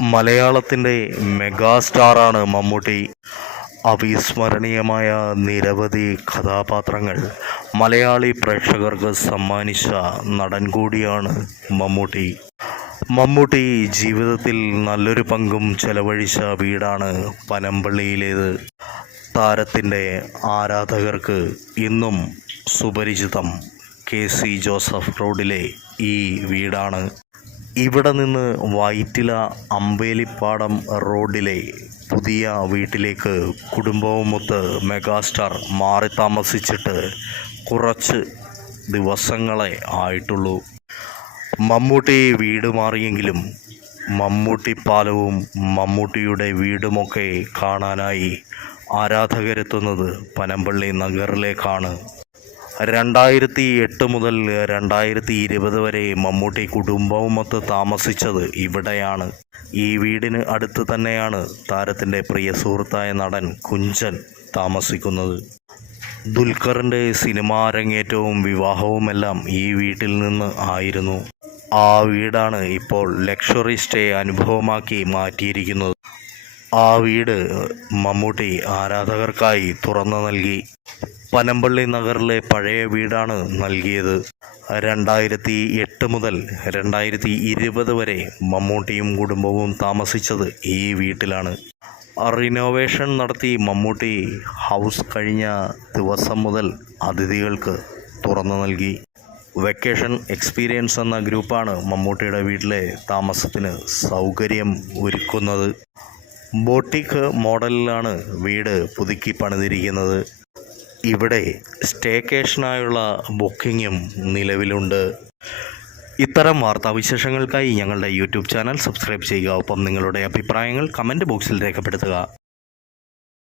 മലയാളത്തിന്റെ മെഗാസ്റ്റാറാണ് മമ്മൂട്ടി. അവിസ്മരണീയമായ നിരവധി കഥാപാത്രങ്ങൾ മലയാളി പ്രേക്ഷകർക്ക് സമ്മാനിച്ച നടൻ കൂടിയാണ് മമ്മൂട്ടി. മമ്മൂട്ടി ജീവിതത്തിൽ നല്ലൊരു പങ്കും ചെലവഴിച്ച വീടാണ് പനമ്പള്ളിയിലേത്. താരത്തിന്റെ ആരാധകർക്ക് ഇന്നും സുപരിചിതം കെ സി ജോസഫ് റോഡിലെ ഈ വീടാണ്. ഇവിടെ നിന്ന് വൈറ്റില അമ്പേലിപ്പാടം റോഡിലെ പുതിയ വീട്ടിലേക്ക് കുടുംബവുമൊത്ത് മെഗാസ്റ്റാർ മാറി താമസിച്ചിട്ട് കുറച്ച് ദിവസങ്ങളെ ആയിട്ടുള്ളൂ. മമ്മൂട്ടി വീട് മാറിയെങ്കിലും മമ്മൂട്ടി പാലവും മമ്മൂട്ടിയുടെ വീടുമൊക്കെ കാണാനായി ആരാധകരെത്തുന്നത് പനമ്പള്ളി നഗറിലേക്കാണ്. രണ്ടായിരത്തി എട്ട് മുതൽ രണ്ടായിരത്തി ഇരുപത് വരെ മമ്മൂട്ടി കുടുംബവുമൊത്ത് താമസിച്ചത് ഇവിടെയാണ്. ഈ വീടിന് അടുത്ത് തന്നെയാണ് താരത്തിന്റെ പ്രിയ സുഹൃത്തായ നടൻ കുഞ്ചൻ താമസിക്കുന്നത്. ദുൽഖറിന്റെ സിനിമാ അരങ്ങേറ്റവും വിവാഹവുമെല്ലാം ഈ വീട്ടിൽ നിന്ന് ആയിരുന്നു. ആ വീടാണ് ഇപ്പോൾ ലക്ഷറി സ്റ്റേ അനുഭവമാക്കി മാറ്റിയിരിക്കുന്നത്. ആ വീട് മമ്മൂട്ടി ആരാധകർക്കായി തുറന്നു നൽകി. പനമ്പള്ളി നഗറിലെ പഴയ വീടാണ് നൽകിയത്. രണ്ടായിരത്തി എട്ട് മുതൽ രണ്ടായിരത്തി ഇരുപത് വരെ മമ്മൂട്ടിയും കുടുംബവും താമസിച്ചത് ഈ വീട്ടിലാണ്. റിനോവേഷൻ നടത്തി മമ്മൂട്ടി ഹൗസ് കഴിഞ്ഞ ദിവസം മുതൽ അതിഥികൾക്ക് തുറന്നു നൽകി. വെക്കേഷൻ എക്സ്പീരിയൻസ് എന്ന ഗ്രൂപ്പാണ് മമ്മൂട്ടിയുടെ വീട്ടിലെ താമസത്തിന് സൗകര്യം ഒരുക്കുന്നത്. ബോട്ടിക് മോഡലിലാണ് വീട് പുതുക്കി പണിതിരിക്കുന്നത്. ഇവിടെ സ്റ്റേക്കേഷനായുള്ള ബുക്കിങ്ങും നിലവിലുണ്ട്. ഇത്തരം വാർത്താവിശേഷങ്ങൾക്കായി ഞങ്ങളുടെ യൂട്യൂബ് ചാനൽ സബ്സ്ക്രൈബ് ചെയ്യുക. ഒപ്പം നിങ്ങളുടെ അഭിപ്രായങ്ങൾ കമന്റ് ബോക്സിൽ രേഖപ്പെടുത്തുക.